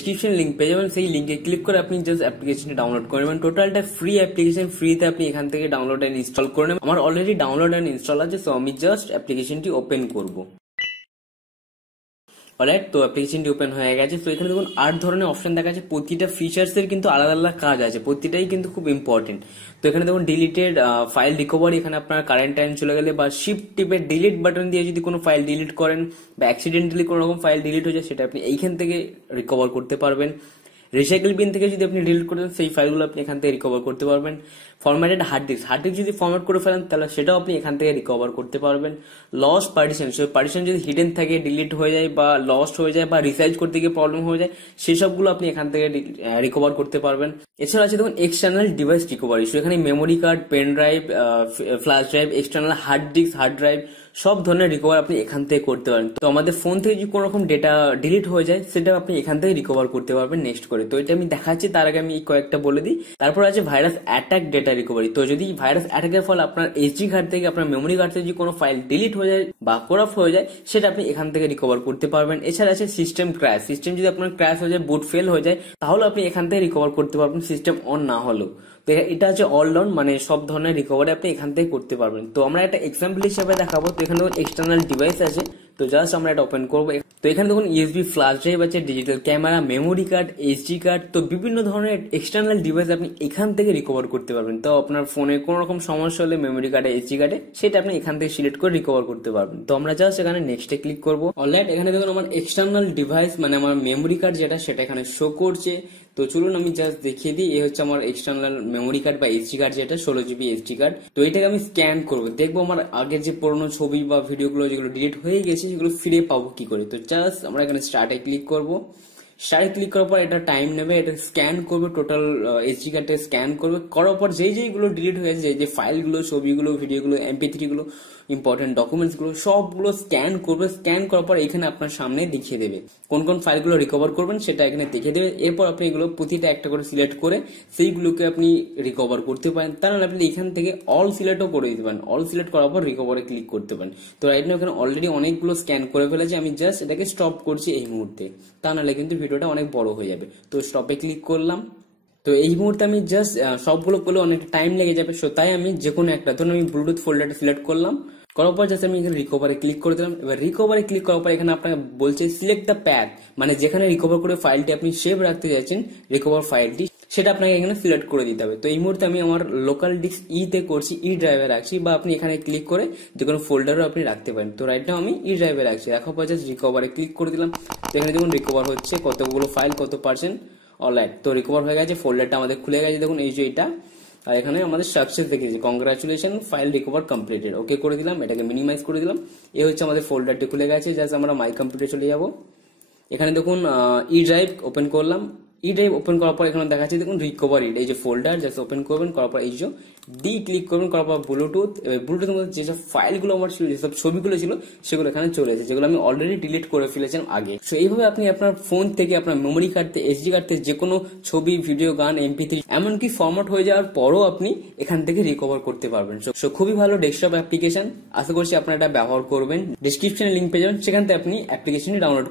Description link পেয়ে যাবেন, সেই লিঙ্কে ক্লিক করে আপনি জাস্ট অ্যাপ্লিকেশনটি ডাউনলোড করে নেবেন। টোটালটা ফ্রি অ্যাপ্লিকেশন, ফ্রিতে আপনি এখান থেকে ডাউনলোড এন্ড ইনস্টল করে নেবেন। আমার অলরেডি ডাউনলোড এন্ড ইনস্টল আছে, সো আমি জাস্ট অ্যাপ্লিকেশনটি ওপেন করব। অলরাইট, তো অ্যাপ্লিকেশনটি ওপেন হয়ে গেছে। তো এখানে দেখুন 8 ধরনের অপশন দেখা যাচ্ছে, প্রতিটা ফিচার্স এর কিন্তু আলাদা আলাদা কাজ আছে, প্রতিটাই কিন্তু খুব ইম্পর্টেন্ট। তো এখানে দেখুন ডিলিটেড ফাইল রিকভারি, এখানে আপনার কারেন্ট টাইম চলে গেলে বা শিফট টিপে ডিলিট বাটন দিয়ে যদি কোনো ফাইল ডিলিট করেন বা অ্যাক্সিডেন্টালি কোনো রকম ফাইল ডিলিট হয়ে যায়, সেটা আপনি এইখান থেকে রিকভার করতে পারবেন। রিসাইকেল বিন থেকে যদি আপনি ডিলিট করেন, সেই ফাইলগুলো আপনি এখান থেকে রিকভার করতে পারবেন। ফরম্যাটেড হার্ড ডিস্ক যদি ফরম্যাট করে ফেলেন, তাহলে সেটাও আপনি এখান থেকে রিকভার করতে পারবেন। লস পার্টিশন, সেই পার্টিশন যদি হিডেন থাকে, ডিলিট হয়ে যায় বা লস্ট হয়ে যায় বা রিসাইজ করতে গিয়ে প্রবলেম হয়ে যায়, সেই সবগুলো আপনি এখান থেকে রিকভার করতে পারবেন। এছাড়া আছে দেখুন এক্সটার্নাল ডিভাইস রিকভারি, এখানে memory card, pen drive, flash drive, external hard disk, hard drive, সব ধরনের রিকভার আপনি এখান থেকে করতে পারেন। তো আমাদের ফোন থেকে যদি কোনো রকম ডেটা ডিলিট হয়ে যায়, সেটা আপনি এখান থেকে রিকভার করতে পারবেন নেক্সট করে। তো এটা আমি দেখাচ্ছি, তার আগে আমি কয়েকটা বলে দিই। তারপর আছে ভাইরাস অ্যাটাক ডেটা রিকভারি। তো যদি ভাইরাস অ্যাটাকের ফলে আপনার এইচডি কার্ড থেকে, আপনার মেমোরি কার্ড থেকে যদি কোনো ফাইল ডিলিট হয়ে যায় বা করাপ্ট হয়ে যায়, সেটা আপনি এখান থেকে রিকভার করতে পারবেন। এছাড়া আছে সিস্টেম ক্র্যাশ, সিস্টেম যদি আপনার ক্র্যাশ হয়ে যায়, বুট ফেল হয়ে যায়, তাহলে আপনি এখান থেকে রিকভার করতে পারবেন, সিস্টেম অন না হলেও। তো এটা হচ্ছে অলরাউন্ড, মানে সব ধরনের রিকভারি আপনি এখান থেকে করতে পারবেন। তো আমরা একটা এক্সাম্পল হিসেবে দেখাবো। তো এখানে দেখুন এক্সটার্নাল ডিভাইস আছে, তো জাস্ট আমরা এটা ওপেন করবো। তো এখানে দেখুন ইউএসবি ফ্ল্যাশ ড্রাইভ আছে, digital camera, memory card, HD card, তো বিভিন্ন ধরনের এক্সটার্নাল ডিভাইস আপনি এখান থেকে রিকভার করতে পারবেন। তো আপনার ফোনে কোনো রকম সমস্যা হলে মেমোরি কার্ডে, এইচডি কার্ডে, সেটা আপনি এখান থেকে সিলেক্ট করে রিকভার করতে পারবেন। তো আমরা জাস্ট এখানে নেক্সটে ক্লিক করবো। অলরাইট, এখানে দেখুন আমার এক্সটার্নাল ডিভাইস মানে আমার মেমোরি কার্ড যেটা, সেটা এখানে শো করছে। তো চলুন আমি জাস্ট দেখিয়ে দিই। এই হচ্ছে আমার এক্সটার্নাল মেমোরি কার্ড বা এইচডি কার্ড, যেটা 16 জিবি এইচডি কার্ড। তো এটাকে আমি স্ক্যান করবো, দেখবো আমার আগের যে পুরোনো ছবি বা ভিডিওগুলো যেগুলো ডিলিট হয়ে গেছে, সেগুলো ফিরে পাবো কি করে। তো জাস্ট আমরা এখানে স্টার্টে ক্লিক করবো। স্টার্টে ক্লিক করার পর এটা টাইম নেবে, এটা স্ক্যান করবে, টোটাল এইচডি কার্ডে স্ক্যান করবে। করার পর যেইগুলো ডিলিট হয়ে গেছে, যে ফাইলগুলো, ছবিগুলো, ভিডিওগুলো, MP3 গুলো, ইম্পর্টেন্ট ডকুমেন্টস গুলো, সবগুলো স্ক্যান করবে। স্ক্যান করার পর এখানে আপনার সামনে দেখিয়ে দেবে কোন কোন ফাইলগুলো রিকভার করবেন, সেটা এখানে দেখিয়ে দেবে। এরপর আপনি এগুলো প্রতিটা একটা করে সিলেক্ট করে সেইগুলোকে আপনি রিকভার করতে পারেন। তাহলে আপনি এখান থেকে অল সিলেক্টও করে দিতে পারেন। অল সিলেক্ট করার পর রিকভারে ক্লিক করতে পারেন। তো রাইট নাও এখানে অলরেডি অনেকগুলো স্ক্যান করে ফেলেছে, আমি জাস্ট এটাকে স্টপ করছি এই মুহূর্তে, তা নাহলে কিন্তু ভিডিওটা অনেক বড় হয়ে যাবে। তো স্টপে ক্লিক করলাম। তো এই মুহূর্তে আমি জাস্ট সবগুলো করলে অনেক টাইম লেগে যাবে, সো তাই আমি যে কোনো একটা, ধরুন আমি ব্লুটুথ ফোল্ডারটা সিলেক্ট করলাম, করার পর জাস্ট আমি এখানে রিকভারে ক্লিক করে দিলাম। এবার রিকভারে ক্লিক করার পর এখানে আপনাকে বলছে সিলেক্ট দ্য প্যাথ, মানে যেখানে রিকভার করে ফাইলটি আপনি সেভ রাখতে যাচ্ছেন, রিকভার ফাইলটি, সেটা আপনাকে এখানে সিলেক্ট করে দিতে হবে। তো এই মুহূর্তে আমি আমার লোকাল ডিস্ক তে করছি, ড্রাইভে রাখছি, বা আপনি এখানে ক্লিক করে যে কোনো ফোল্ডারও আপনি রাখতে পারেন। তো রাইট নাও আমি ড্রাইভে রাখছি, রাখার পর জাস্ট রিকভারে ক্লিক করে দিলাম। তো এখানে দেখুন রিকভার হচ্ছে, কতগুলো ফাইল, কত %। অলরাইট, তো রিকভার হয়ে গেছে, ফোল্ডারটা আমাদের খুলে গেছে, দেখুন এই যে এটা। আর এখানে আমাদের সাকসেস দেখিয়েছে, কংগ্রাচুলেশন, ফাইল রিকভার কমপ্লিটেড। ওকে করে দিলাম, এটাকে মিনিমাইজ করে দিলাম। এই হচ্ছে আমাদের ফোল্ডারটি খুলে গেছে। জাস্ট আমরা মাই কম্পিউটারে চলে যাব। এখানে দেখুন ড্রাইভ ওপেন করলাম। ড্রাইভ ওপেন করার পর এখানে দেখাচ্ছে দেখুন রিকভারিড, এই যে ফোল্ডার, জাস্ট ওপেন করবেন, করার পর এই যে ক্লিক করবেন, করার পর ব্লুটুথ। ব্লুটুথের মধ্যে যেসব ফাইলগুলো আমার ছিল, যেসব ছবিগুলো ছিল, সেগুলো এখানে চলে এসেছে, যেগুলো আমি অলরেডি ডিলিট করে ফেলেছিলাম আগে। সো এইভাবে আপনি আপনার ফোন থেকে, আপনার মেমোরি কার্ড থেকে, এইচডি কার্ড থেকে যে কোনো ছবি, ভিডিও, গান, MP3 এমনকি ফরম্যাট হয়ে যাওয়ার পরও আপনি এখান থেকে রিকভার করতে পারবেন। সো খুবই ভালো ডেস্কটপ অ্যাপ্লিকেশন, আশা করছি আপনারা এটা ব্যবহার করবেন। ডিসক্রিপশনে লিঙ্ক পেয়ে যাবেন, সেখান থেকে আপনি অ্যাপ্লিকেশনটি ডাউনলোড